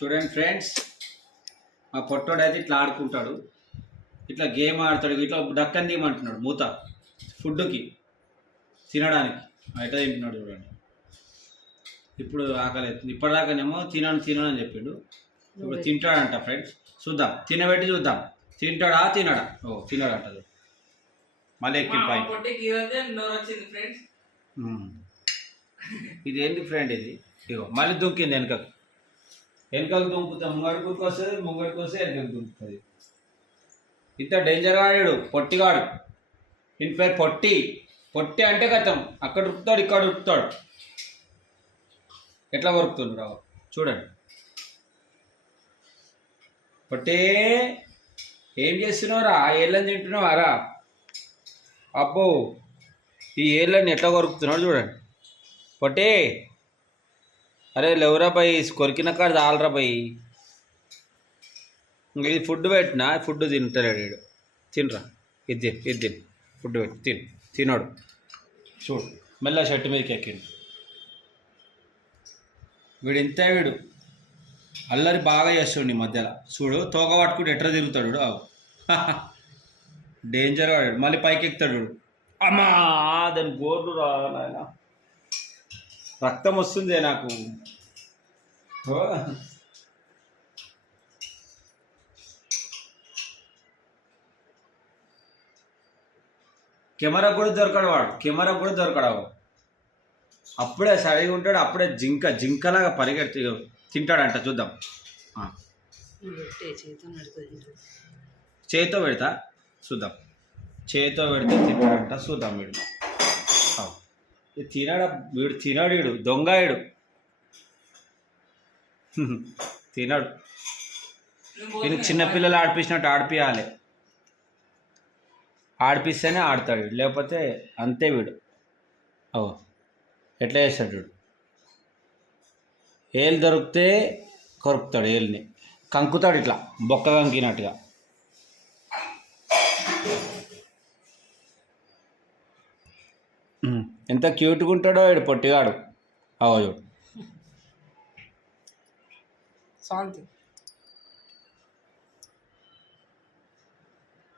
చూడండి ఫ్రెండ్స్, మా పొట్టోడు అయితే ఇట్లా ఆడుకుంటాడు, ఇట్లా గేమ్ ఆడతాడు, ఇట్లా డక్కని తీయమంటున్నాడు మూత ఫుడ్కి తినడానికి. ఎట్లా తింటున్నాడు చూడండి. ఇప్పుడు ఆకలి అవుతుంది. ఇప్పటిదాకానేమో తినను అని చెప్పిండు. ఇప్పుడు తింటాడంట ఫ్రెండ్స్. చూద్దాం, తినబెట్టి చూద్దాం తింటాడా తినడా. ఓ తినడంట. మళ్ళీ ఎక్కి పై ఇది ఏంటి ఫ్రెండ్ ఇది? ఇగో మళ్ళీ దుంకింది వెనకకు దుంకుతాం. ముంగడికి వస్తుంది, ముంగడికి వస్తే వెనకకు దుంకుతుంది. ఇంత డేంజర్ ఆడాడు పొట్టిగాడు. దీని పేరు పొట్టి. పొట్టి అంటే కథం అక్కడ ఉరుకుతాడు, ఇక్కడ ఉరుకుతాడు. ఎట్లా కొరుకుతుంది రావు చూడండి. పొట్టే ఏం చేస్తున్నావురా? ఏళ్ళని తింటున్నావారా? అబ్బో ఈ ఏళ్ళని ఎట్లా కొరుకుతున్నాడు చూడండి. పొట్టే అరే లేవురా బాయ్, కొరికిన కాడ చాలరా బాయ్. ఇది ఫుడ్ పెట్టినా ఫుడ్ తింటలేడు వీడు. తినరా, ఇది తిని ఫుడ్ పెట్టి తినోడు. చూడు మెల్ల షర్ట్ మీదకి ఎక్కిండు వీడు. ఇంతే వీడు అల్లరి బాగా చేస్తాడు ఈ మధ్యలో. చూడు తోక పట్టుకుంటూ ఎట్లా తిరుగుతాడు. డేంజర్ వాడాడు. మళ్ళీ పైకి ఎక్కుతాడు వీడు. అమ్మా దాని గోర్లు రా నాయన, రక్తం వస్తుంది నాకు. కెమెరా కూడా దొరకడు వాడు. కెమెరా కూడా దొరకడు. అప్పుడే సరిగా ఉంటాడు. అప్పుడే జింకలాగా పరిగెత్తి తింటాడంట. చూద్దాం. చేతితో పెడతా చూద్దాం. చేతితో పెడితే తింటాడంట. చూద్దాం. వీడు తినడు. వీడు దొంగ. తినడు. వీనికి చిన్నపిల్లలు ఆడిపించినట్టు ఆడిపియాలి. ఆడిపిస్తేనే ఆడతాడు వీడు, లేకపోతే అంతే వీడు. ఓ ఎట్లా చేస్తాడు వీడు. ఏళ్ళు దొరికితే కొరుకుతాడు. ఏళ్ళని కంకుతాడు ఇట్లా బొక్క కంకినట్టుగా. ఎంత క్యూట్గా ఉంటాడో వీడు పొట్టిగాడు. అవో చూడు.